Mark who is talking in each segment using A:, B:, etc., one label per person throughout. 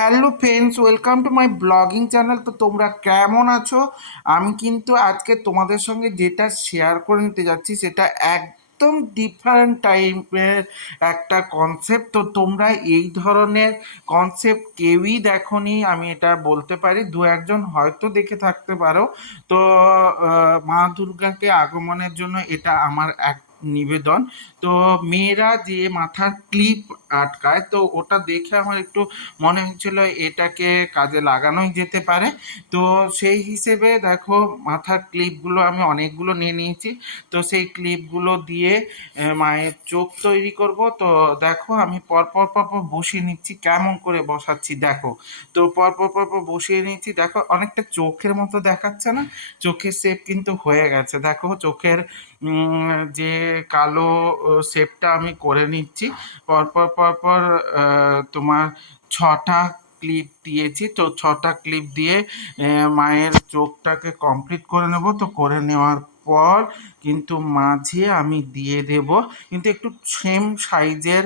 A: Hello friends, welcome to my blogging channel. তো তোমরা কেমন আছো? আমি কিন্তু আজকে তোমাদের সঙ্গে যেটা শেয়ার করে নিতে যাচ্ছি, সেটা একদম ডিফারেন্ট টাইপের একটা কনসেপ্ট তো তোমরা এই ধরনের কনসেপ্ট কেউই দেখোনি, আমি এটা বলতে পারি। দু একজন হয়তো দেখে থাকতে পারো। তো মা দুর্গাকে আগমনের জন্য এটা আমার এক নিবেদন। তো মেয়েরা যে মাথার ক্লিপ আটকায়, তো ওটা দেখে আমার একটু মনে হচ্ছিল এটাকে কাজে লাগানোই যেতে পারে। তো সেই হিসেবে দেখো মাথার ক্লিপগুলো আমি অনেকগুলো নিয়ে নিয়েছি। তো সেই ক্লিপগুলো দিয়ে মায়ের চোখ তৈরি করব। তো দেখো আমি পরপর পরপর বসিয়ে নিচ্ছি, কেমন করে বসাচ্ছি দেখো। তো পরপর পরপর বসিয়ে নিচ্ছি, দেখো অনেকটা চোখের মতো দেখাচ্ছে না? চোখের শেপ কিন্তু হয়ে গেছে। দেখো চোখের যে কালো শেপটা আমি করে নিচ্ছি। পরপর পরপর তোমার ছটা ক্লিপ দিয়েছি। তো ছটা ক্লিপ দিয়ে মায়ের চোখটাকে কমপ্লিট করে নেব। তো করে নেওয়ার পর কিন্তু মাঝে আমি দিয়ে দেব। কিন্তু একটু সেম সাইজের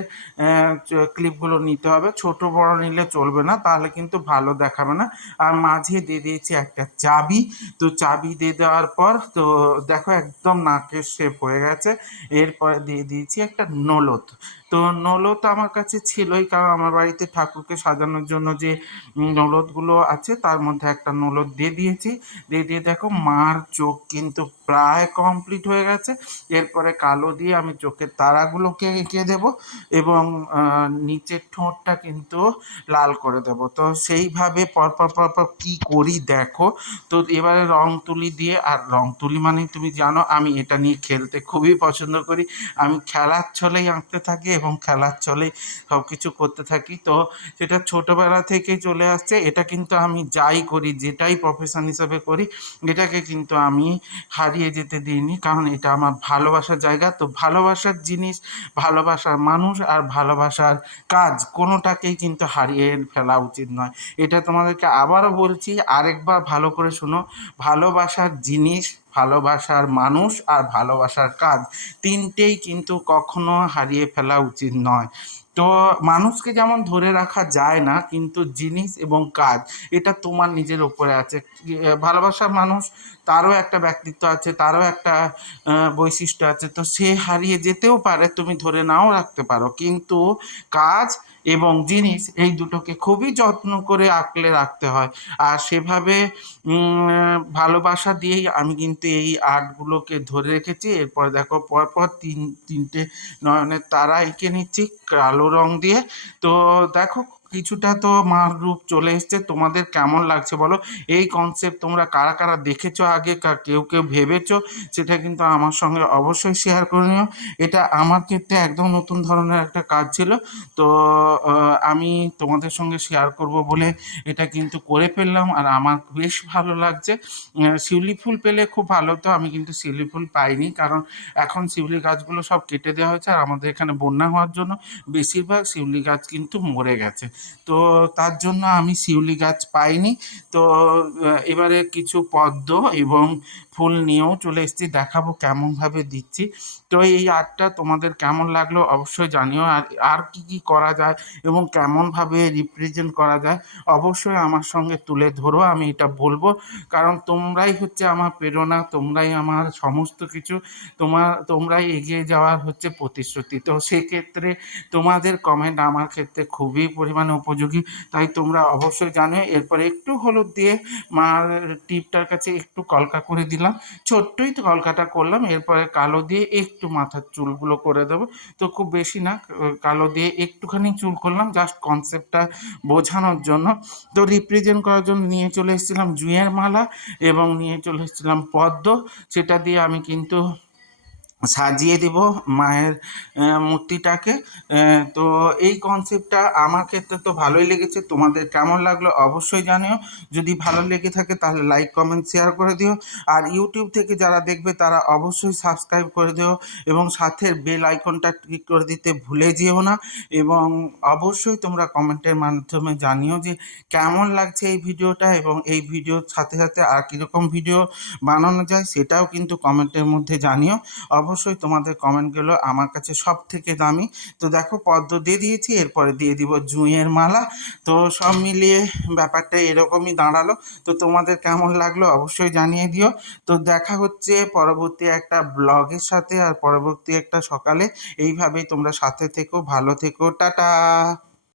A: ক্লিপগুলো নিতে হবে। ছোট, বড় নিলে চলবে না, তাহলে কিন্তু ভালো দেখাবে না। আর মাঝে দিয়ে দিয়েছি একটা চাবি। তো চাবি দিয়ে দেওয়ার পর তো দেখো একদম নাকের শেপ হয়ে গেছে। এরপরে দিয়ে দিয়েছি একটা নলদ। তো নলদ আমার কাছে ছিলই, কারণ আমার বাড়িতে ঠাকুরকে সাজানোর জন্য যে নলদগুলো আছে, তার মধ্যে একটা নলদ দিয়ে দিয়েছি। দিয়ে দিয়ে দেখো মার চোখ কিন্তু প্রায় কমপ্লিট হয়ে গেছে। এরপরে কালো দিয়ে আমি চোখের তারাগুলোকে এঁকে দেব এবং নিচের ঠোঁটটা কিন্তু লাল করে দেব। তো সেইভাবে পরপর পরপর কী করি দেখো। তো এবারে রং তুলি দিয়ে, আর রং তুলি মানে তুমি জানো, আমি এটা নিয়ে খেলতে খুবই পছন্দ করি। আমি খেলার ছলেই আঁকতে থাকি এবং খেলার চলে সব কিছু করতে থাকি। তো সেটা ছোটোবেলা থেকেই চলে আসছে। এটা কিন্তু আমি যাই করি, যেটাই প্রফেশন হিসাবে করি, এটাকে কিন্তু আমি হারিয়ে যেতে দিইনি। কারণ এটা আমার ভালোবাসার জায়গা। তো ভালোবাসার জিনিস, ভালোবাসার মানুষ আর ভালোবাসার কাজ কোনোটাকেই কিন্তু হারিয়ে ফেলা উচিত নয়। এটা তোমাদেরকে আবারও বলছি, আরেকবার ভালো করে শোনো। ভালোবাসার জিনিস ভালোবাসার মানুষ আর ভালোবাসার কাজ। তিনটেই কিন্তু কখনো হারিয়ে ফেলা উচিত নয়। তো মানুষকে যেমন ধরে রাখা যায় না, কিন্তু জিনিস এবং কাজ, এটা তোমার নিজের ওপরে আছে। ভালোবাসার মানুষ, তারও একটা ব্যক্তিত্ব আছে, তারও একটা বৈশিষ্ট্য আছে। তো সে হারিয়ে যেতেও পারে, তুমি ধরে নাও রাখতে পারো। কিন্তু কাজ এবং জিনিস এই দুটোকে খুবই যত্ন করে আঁকলে রাখতে হয়। আর সেভাবে ভালোবাসা দিয়েই আমি কিন্তু এই আর্টগুলোকে ধরে রেখেছি। এরপর দেখো, পরপর তিন, তিনটে নয়নের তারা এঁকে নিচ্ছি কালো রং দিয়ে। তো দেখো কিছুটা তো মার রূপ চলে এসছে। তোমাদের কেমন লাগছে বলো? এই কনসেপ্ট তোমরা কারা কারা দেখেছ আগে? কেউ কেউ ভেবেছো? সেটা কিন্তু আমার সঙ্গে অবশ্যই শেয়ার করে নিও। এটা আমার ক্ষেত্রে একদম নতুন ধরনের একটা কাজ ছিল। তো আমি তোমাদের সঙ্গে শেয়ার করব বলে এটা কিন্তু করে ফেললাম। আর আমার বেশ ভালো লাগছে। শিউলি ফুল পেলে খুব ভালো তো আমি কিন্তু শিউলি ফুল পাইনি। কারণ এখন শিউলি গাছগুলো সব কেটে দেওয়া হয়েছে। আর আমাদের এখানে বন্যা হওয়ার জন্য বেশিরভাগ শিউলি গাছ কিন্তু মরে গেছে। তো তার জন্য আমি শিউলি গাছ পাইনি। তো এবারে কিছু পদ্ম এবং ফুল নিয়েও চলে এসেছি, দেখাবো কেমনভাবে দিচ্ছি। তো এই আর্টটা তোমাদের কেমন লাগল অবশ্যই জানিও। আর আর কি কি করা যায় এবং কেমনভাবে রিপ্রেজেন্ট করা যায় অবশ্যই আমার সঙ্গে তুলে ধরো, আমি এটা বলব। কারণ তোমরাই হচ্ছে আমার প্রেরণা, তোমরাই আমার সমস্ত কিছু তোমার তোমরাই এগিয়ে যাওয়ার হচ্ছে প্রতিশ্রুতি। তো সেক্ষেত্রে তোমাদের কমেন্ট আমার ক্ষেত্রে খুবই পরিমাণে উপযোগী। তাই তোমরা অবশ্যই জানো এরপরে একটু হলুদ দিয়ে মার টিপটার কাছে একটু কলকা করে দিলাম। ছোট্টই তো কলকাটা করলাম, এরপরে কালো দিয়ে একটু মাথার চুলগুলো করে দেবো। তো খুব বেশি না, কালো দিয়ে একটুখানি চুল করলাম জাস্ট কনসেপ্টটা বোঝানোর জন্য। তো রিপ্রেজেন্ট করার জন্য নিয়ে চলে এসেছিলাম জুঁয়ের মালা এবং নিয়ে চলে এসেছিলাম পদ্ম। সেটা দিয়ে আমি কিন্তু সাজিয়ে দেব মায়ের মূর্তিটাকে। তো এই কনসেপ্টটা আমার ক্ষেত্রে তো ভালোই লেগেছে। তোমাদের কেমন লাগল অবশ্যই জানিও। যদি ভালো লেগে থাকে তাহলে লাইক কমেন্ট শেয়ার করে দিও। আর ইউটিউব থেকে যারা দেখবে তারা অবশ্যই সাবস্ক্রাইব করে দিও এবং সাথে বেল আইকনটা ক্লিক করে দিতে ভুলে যেও না। এবং অবশ্যই তোমরা কমেন্টের মাধ্যমে জানিও যে কেমন লাগছে এই ভিডিওটা এবং এই ভিডিওর সাথে সাথে আর কীরকম ভিডিও বানানো যায় সেটাও কিন্তু কমেন্টের মধ্যে জানিও। অবশ্যই অবশ্যই তোমাদের কমেন্টগুলো আমার কাছে সব থেকে দামি। তো দেখো, পদ্ম দিয়ে দিয়েছি, এরপরে দিয়ে দিব জুঁইয়ের মালা। তো সব মিলিয়ে ব্যাপারটা এরকমই দাঁড়াল। তো তোমাদের কেমন লাগল অবশ্যই জানিয়ে দিও। তো দেখা হচ্ছে পরবর্তী একটা ব্লগের সাথে আর পরবর্তী একটা সকালে। এইভাবেই তোমরা সাথে থেকো, ভালো থেকো, টাটা!